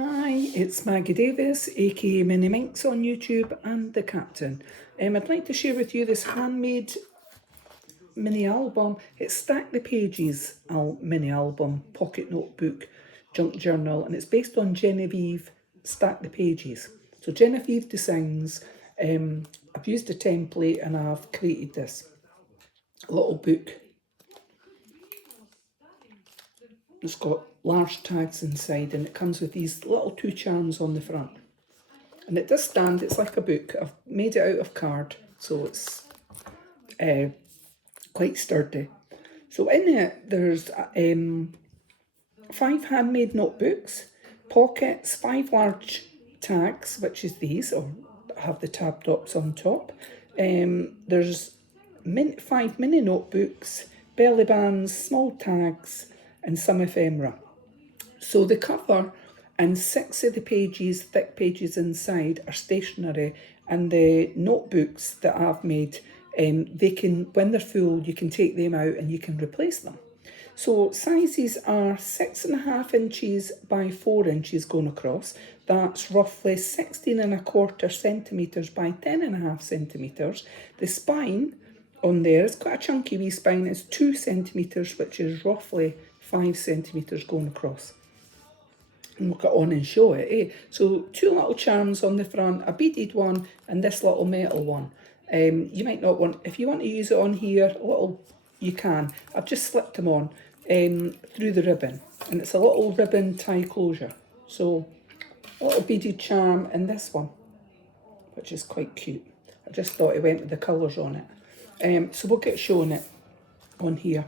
Hi, it's Maggie Davis, aka Mini Minx on YouTube and the Captain. I'd like to share with you this handmade mini album. It's Stack the Pages mini album, pocket notebook, junk journal, and it's based on Genevieve Stack the Pages. So JenOfEveDesigns, I've used a template and I've created this little book. It's got large tags inside and it comes with these little two charms on the front. And it does stand, it's like a book. I've made it out of card, so it's quite sturdy. So in it, there's 5 handmade notebooks, pockets, 5 large tags, which is these, or have the tab tops on top. There's 5 mini notebooks, belly bands, small tags, and some ephemera. So the cover and 6 of the pages, thick pages inside, are stationary, and the notebooks that I've made, they can, when they're full, you can take them out and you can replace them. So sizes are 6.5 inches by 4 inches going across. That's roughly 16.25 centimetres by 10.5 centimetres. The spine on there is quite a chunky wee spine. It's 2 centimetres, which is roughly 5 centimetres going across. And we'll get on and show it, eh? So 2 little charms on the front, a beaded one and this little metal one. You might not want, if you want to use it on here, you can. I've just slipped them on through the ribbon, and it's a little ribbon tie closure. So a little beaded charm and this one, which is quite cute. I just thought it went with the colours on it. So we'll get showing it on here.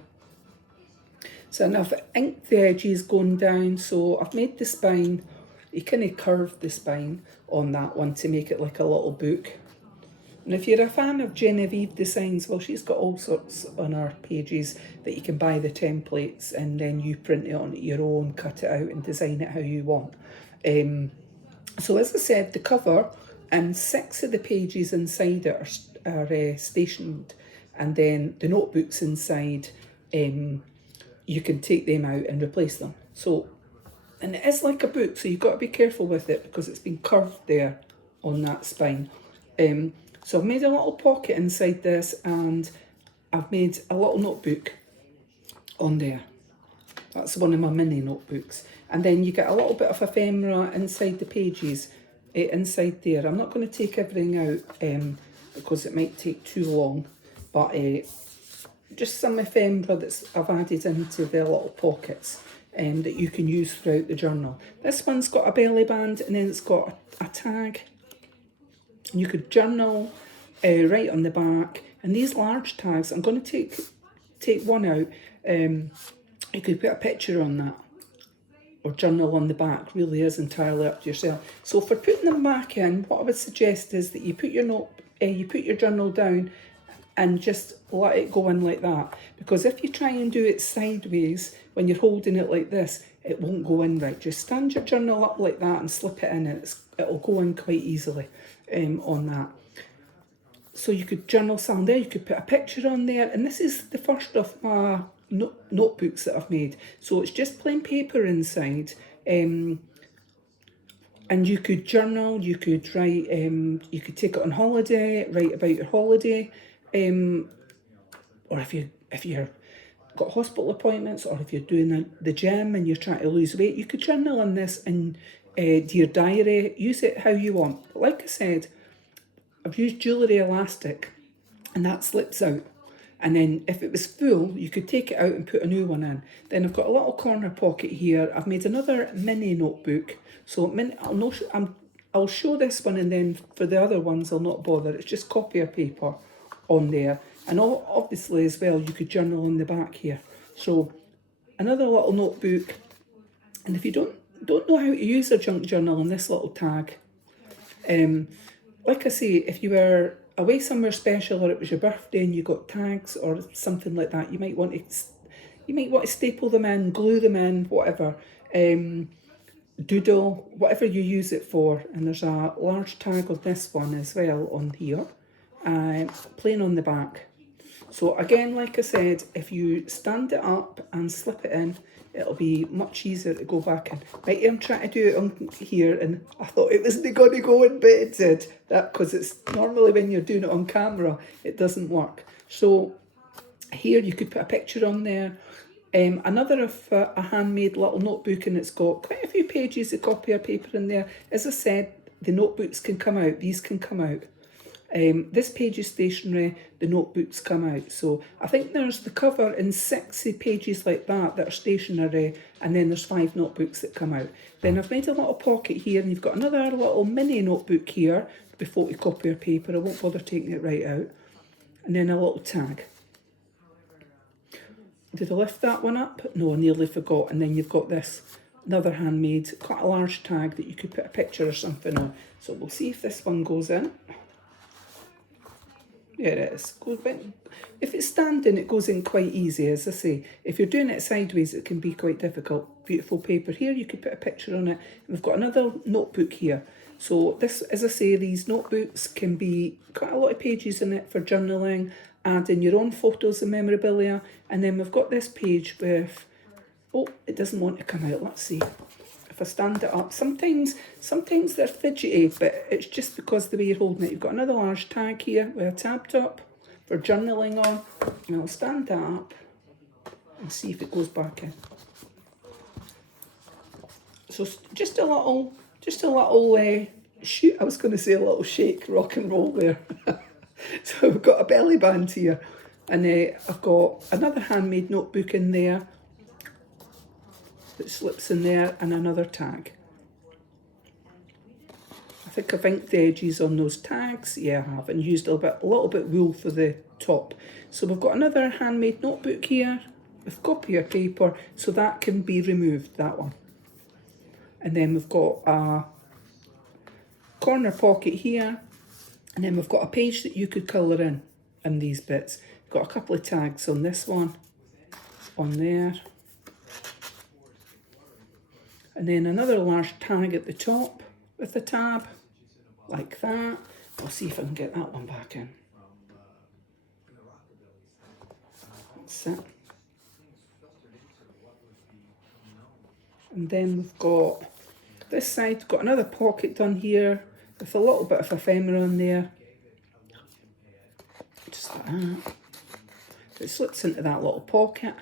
So now I've inked the edges going down, so I've made the spine, you kind of curved the spine on that one to make it like a little book. And if you're a fan of JenOfEveDesigns, well, she's got all sorts on her pages that you can buy the templates and then you print it on your own, cut it out and design it how you want. So as I said, the cover and 6 of the pages inside it are stationed, and then the notebooks inside, you can take them out and replace them. So, and it is like a book, so you've got to be careful with it because it's been curved there on that spine. So I've made a little pocket inside this, and I've made a little notebook on there. That's one of my mini notebooks. And then you get a little bit of ephemera inside the pages, inside there. I'm not going to take everything out because it might take too long, but just some ephemera that I've added into the little pockets that you can use throughout the journal. This one's got a belly band and then it's got a tag. You could journal right on the back. And these large tags, I'm going to take one out. You could put a picture on that or journal on the back. Really is entirely up to yourself. So for putting them back in, what I would suggest is that you put your journal down and just let it go in like that. Because if you try and do it sideways, when you're holding it like this, it won't go in right. Just stand your journal up like that and slip it in, and it'll go in quite easily on that. So you could journal something there, you could put a picture on there, and this is the first of my notebooks that I've made. So it's just plain paper inside, and you could journal, you could write, you could take it on holiday, write about your holiday, or if you're got hospital appointments, or if you're doing the gym and you're trying to lose weight, you could journal on this and do your diary, use it how you want. But like I said, I've used jewellery elastic and that slips out. And then if it was full, you could take it out and put a new one in. Then I've got a little corner pocket here. I've made another mini notebook. So I'll show this one, and then for the other ones, I'll not bother. It's just copier paper on there. And obviously as well, you could journal on the back here. So another little notebook. And if you don't know how to use a junk journal on this little tag, like I say, if you were away somewhere special or it was your birthday and you got tags or something like that, you might want to staple them in, glue them in, whatever, doodle, whatever you use it for. And there's a large tag on this one as well on here, plain on the back. So again, like I said, if you stand it up and slip it in, it'll be much easier to go back in. Right, I'm trying to do it on here, and I thought it wasn't going to go in, but it did. That because it's normally when you're doing it on camera, it doesn't work. So here you could put a picture on there. Another of a handmade little notebook, and it's got quite a few pages of copier paper in there. As I said, the notebooks can come out, these can come out. This page is stationary, the notebooks come out. So I think there's the cover in 60 pages like that are stationary, and then there's 5 notebooks that come out. Then I've made a little pocket here, and you've got another little mini notebook here, the photocopier paper. I won't bother taking it right out. And then a little tag. Did I lift that one up? No, I nearly forgot. And then you've got this, another handmade, quite a large tag that you could put a picture or something on. So we'll see if this one goes in. There it is. If it's standing, it goes in quite easy, as I say. If you're doing it sideways, it can be quite difficult. Beautiful paper here, you could put a picture on it. And we've got another notebook here. So this, as I say, these notebooks can be quite a lot of pages in it for journaling, adding your own photos and memorabilia. And then we've got this page with, oh, it doesn't want to come out. Let's see. If I stand it up, sometimes they're fidgety, but it's just because the way you're holding it. You've got another large tag here with a tab top for journaling on. And I'll stand that up and see if it goes back in. So just a little shoot. I was going to say a little shake, rock and roll there. So we've got a belly band here, and I've got another handmade notebook in there that slips in there, and another tag. I think I've inked the edges on those tags. Yeah, I have, and used a little bit wool for the top. So we've got another handmade notebook here with copier paper, so that can be removed, that one. And then we've got a corner pocket here, and then we've got a page that you could colour in these bits. Got a couple of tags on this one, on there. And then another large tag at the top with a tab, like that. I'll see if I can get that one back in. That's it. And then we've got this side, got another pocket done here with a little bit of ephemera in there. Just like that. It slips into that little pocket.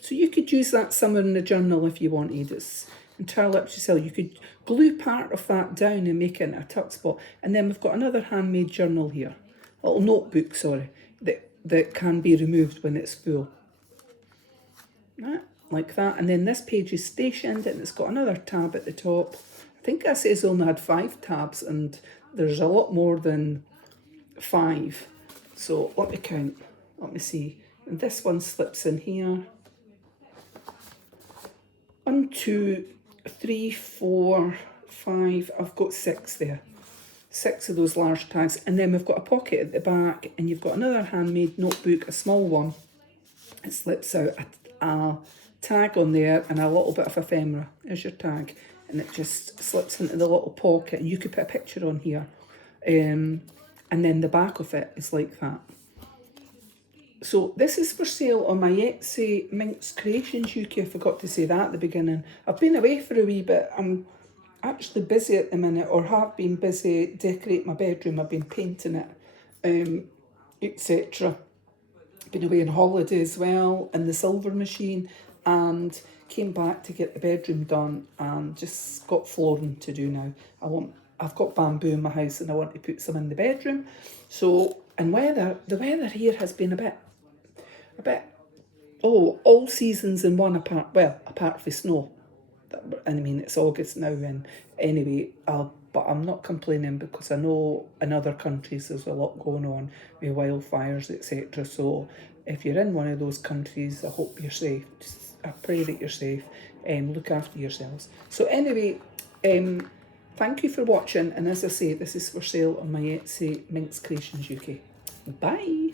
So you could use that somewhere in the journal if you wanted. It's entirely up to yourself. You could glue part of that down and make it into a tuck spot. And then we've got another handmade journal here. A little notebook, sorry, that can be removed when it's full. Right, like that. And then this page is stationed, and it's got another tab at the top. I think that says only had 5 tabs, and there's a lot more than 5. So let me count. Let me see. And this one slips in here. 1, 2, 3, 4, 5. I've got 6 there. 6 of those large tags. And then we've got a pocket at the back, and you've got another handmade notebook, a small one. It slips out a tag on there and a little bit of ephemera. There's your tag. And it just slips into the little pocket, and you could put a picture on here. And then the back of it is like that. So this is for sale on my Etsy, MinxCreationsUK. I forgot to say that at the beginning. I've been away for a wee bit. I'm actually busy at the minute, or have been busy decorating my bedroom. I've been painting it, etc. Been away on holiday as well, in the silver machine, and came back to get the bedroom done, and just got flooring to do now. I've got bamboo in my house, and I want to put some in the bedroom. So, and the weather here has been a bit, all seasons in one apart from snow. I mean, it's August now, and anyway, but I'm not complaining, because I know in other countries there's a lot going on with wildfires, etc. So if you're in one of those countries, I hope you're safe. I pray that you're safe. Look after yourselves. So anyway, thank you for watching, and as I say, this is for sale on my Etsy, MinxCreationsUK. Bye.